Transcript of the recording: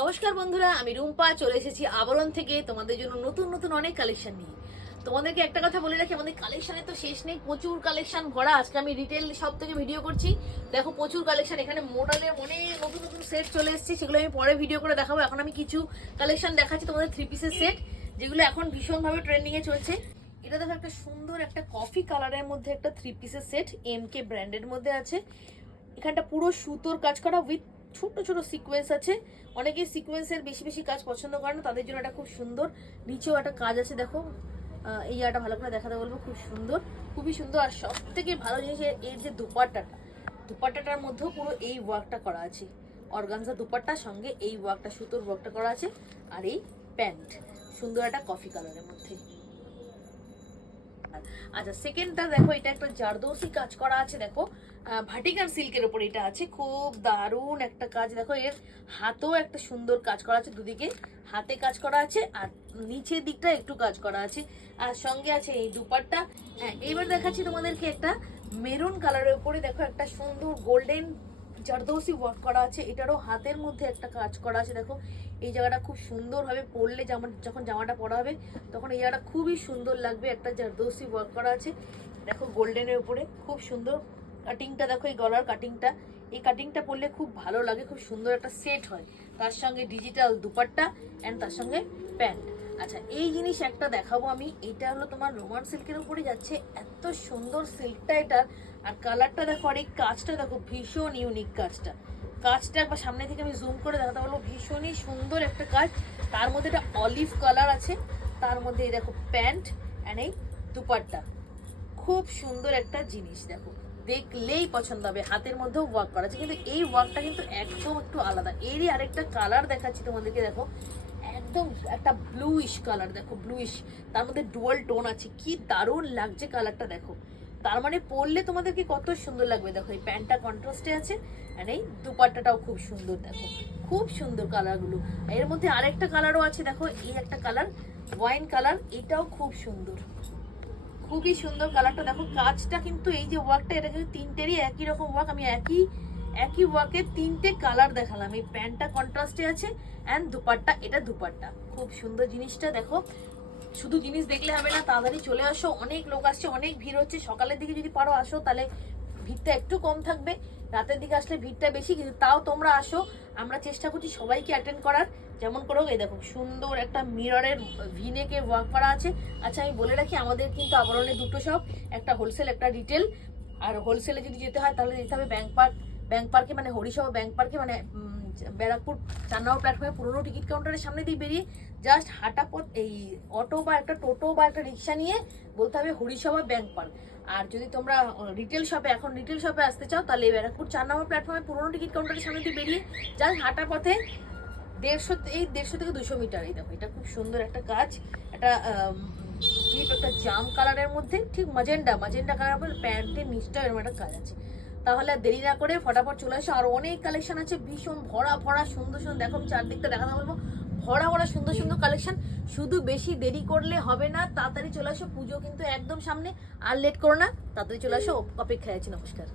নমস্কার বন্ধুরা, আমি রুম্পা চলে এসেছি আবরণ থেকে তোমাদের জন্য নতুন নতুন অনেক কালেকশন নিয়ে। তোমাদেরকে একটা কথা বলে রাখি, আমাদের কালেকশনে তো শেষ নেই, প্রচুর কালেকশন ভরা। আজকে আমি রিটেল সব থেকে ভিডিও করছি, দেখো প্রচুর কালেকশন। এখানে মডেলের অনেক নতুন নতুন সেট চলে এসেছে, সেগুলো আমি পরে ভিডিও করে দেখাবো। এখন আমি কিছু কালেকশন দেখাচ্ছি তোমাদের 3 পিসের সেট, যেগুলো এখন ভীষণভাবে ট্রেন্ডিং এ চলছে। এটা দেখো একটা সুন্দর একটা কফি কালারের মধ্যে একটা 3 পিসের সেট, এমকে ব্র্যান্ডের মধ্যে আছে। এখানটা পুরো সুতোর কাজ করা উইথ ছোট ছোট সিকোয়েন্স আছে। অনেকেই সিকোয়েন্সের বেশি বেশি কাজ পছন্দ করে না, তাদের জন্য এটা খুব সুন্দর। নিচেও একটা কাজ আছে, দেখো এই জায়গাটা ভালো করে দেখাতে বলবো, খুব সুন্দর, খুবই সুন্দর। আর সব থেকে ভালো জিনিস এর যে দুপাট্টাটার মধ্যেও পুরো এই ওয়ার্কটা করা আছে। অর্গানজা দুপাট্টার সঙ্গে এই ওয়ার্কটা, সুতোর ওয়ার্কটা করা আছে। আর এই প্যান্ট সুন্দর একটা কফি কালারের মধ্যে। আচ্ছা, সেকেন্ডটা দেখো, এটা একটা জারদৌসি কাজ করা আছে। দেখো ভাটিকান সিল্কের উপর এটা আছে, খুব দারুণ একটা কাজ। দেখো এর হাতেও একটা সুন্দর কাজ করা আছে, দুদিকে হাতে কাজ করা আছে, আর নিচের দিকটা একটু কাজ করা আছে। আর সঙ্গে আছে এই দুপাট্টা। হ্যাঁ, এইবার দেখাচ্ছি তোমাদেরকে একটা মেরুন কালারের উপরে। দেখো একটা সুন্দর গোল্ডেন জারদৌসি ওয়ার্ক করা আছে, এটারও হাতের মধ্যে একটা কাজ করা আছে। দেখো এই জায়গাটা খুব সুন্দরভাবে পরলে, যখন জামাটা পরা হবে তখন এই জায়গাটা খুবই সুন্দর লাগবে। একটা জারদৌসি ওয়ার্ক করা আছে, দেখো গোল্ডেনের উপরে, খুব সুন্দর কাটিংটা। দেখো এই গলার কাটিংটা, এই কাটিংটা পরলে খুব ভালো লাগে, খুব সুন্দর একটা সেট হয়। তার সঙ্গে ডিজিটাল দুপাট্টা অ্যান্ড তার সঙ্গে প্যান্ট। আচ্ছা, এই জিনিস একটা দেখাবো আমি। এটা হলো তোমার রোমান সিল্কের উপরে যাচ্ছে, এত সুন্দর সিল্কটা এটার। আর কালারটা দেখো, আর এই কাজটা দেখো, ভীষণ ইউনিক কাজটা। কাজটা একবার সামনে থেকে আমি জুম করে দেখাতে পারবো, ভীষণই সুন্দর একটা কাজ। তার মধ্যে একটা অলিভ কালার আছে, তার মধ্যে এই দেখো প্যান্ট অ্যান্ড এই দুপাট্টা, খুব সুন্দর একটা জিনিস। দেখো দেখলেই পছন্দ হবে, হাতের মধ্যেও ওয়ার্ক করা আছে, কিন্তু এই ওয়ার্কটা কিন্তু একদম একটু আলাদা। এরই আরেকটা কালার দেখাচ্ছি তোমাদেরকে। দেখো একদম একটা ব্লুইশ কালার, দেখো ব্লুইশ, তার মধ্যে ডুয়াল টোন আছে, কি দারুণ লাগছে কালারটা। দেখো তার মানে পরলে তোমাদেরকে কত সুন্দর লাগবে। দেখো এই প্যান্টটা কন্ট্রাস্টে আছে, আর এই দুপাট্টাটাও খুব সুন্দর। দেখো খুব সুন্দর কালারগুলো। এর মধ্যে আরেকটা কালারও আছে, দেখো এই একটা কালার ওয়াইন কালার, এটাও খুব সুন্দর, খুবই সুন্দর কালারটা। দেখো কাজটা কিন্তু, এই যে ওয়ার্কটা, এটা কিন্তু তিনটেরই একই রকম ওয়ার্ক। আমি একই ওয়ার্কের তিনটে কালার দেখালাম। এই প্যান্টটা কন্ট্রাস্টে আছে অ্যান্ড দুপাট্টা, এটা দুপাট্টা, খুব সুন্দর জিনিসটা। দেখো শুধু জিনিস দেখলে হবে না, তাড়াতাড়ি চলে আসো, অনেক লোক আসছে, অনেক ভিড় হচ্ছে। সকালের দিকে যদি পারো আসো, তাহলে ভিড়টা একটু কম থাকবে। রাতের দিকে আসলে ভিড়টা বেশি, কিন্তু তাও তোমরা আসো, আমরা চেষ্টা করছি সবাইকে অ্যাটেন্ড করার। যেমন করে এই দেখো সুন্দর একটা মিররের ভিনেকে ওয়ার্ক করা আছে। আচ্ছা, আমি বলে রাখি, আমাদের কিন্তু আবরণে দুটো শপ, একটা হোলসেল একটা রিটেল। আর হোলসেলে যদি যেতে হয় তাহলে যেতে হবে ব্যাংক পার্কে, মানে হরিসভা ব্যাংক পার্কে, মানে ব্যারাকপুর 4 নম্বর প্ল্যাটফর্মে পুরোনো টিকিট কাউন্টারের সামনে দিয়ে বেরিয়ে জাস্ট হাঁটা পথ, এই অটো বা একটা টোটো বা একটা রিক্সা নিয়ে বলতে হবে হরিসভা ব্যাংক পার্ক। আর যদি তোমরা রিটেল শপে আসতে চাও, তাহলে ব্যারাকপুর 4 নম্বর প্ল্যাটফর্মে পুরোনো টিকিট কাউন্টারের সামনে দিয়ে বেরিয়ে জাস্ট হাঁটা পথে 150 থেকে 200 মিটার। এই দেখো এটা খুব সুন্দর একটা কাজ, একটা ডিপ একটা জাম কালারের মধ্যে, ঠিক মাজেন্ডা কালারের মধ্যে প্যান্টের নিচটা এরকম একটা কাজ আছে। তাহলে আর দেরি না করে ফটাফট চলে আসো। আর অনেক কালেকশন আছে, ভীষণ ভরা সুন্দর সুন্দর। দেখো আমি চারদিকটা দেখাতে বলবো, ভরা সুন্দর সুন্দর কালেকশন। শুধু বেশি দেরি করলে হবে না, তাড়াতাড়ি চলে আসো, পুজো কিন্তু একদম সামনে। আর লেট করো না, তাড়াতাড়ি চলে আসো, অপেক্ষায় আছি। নমস্কার।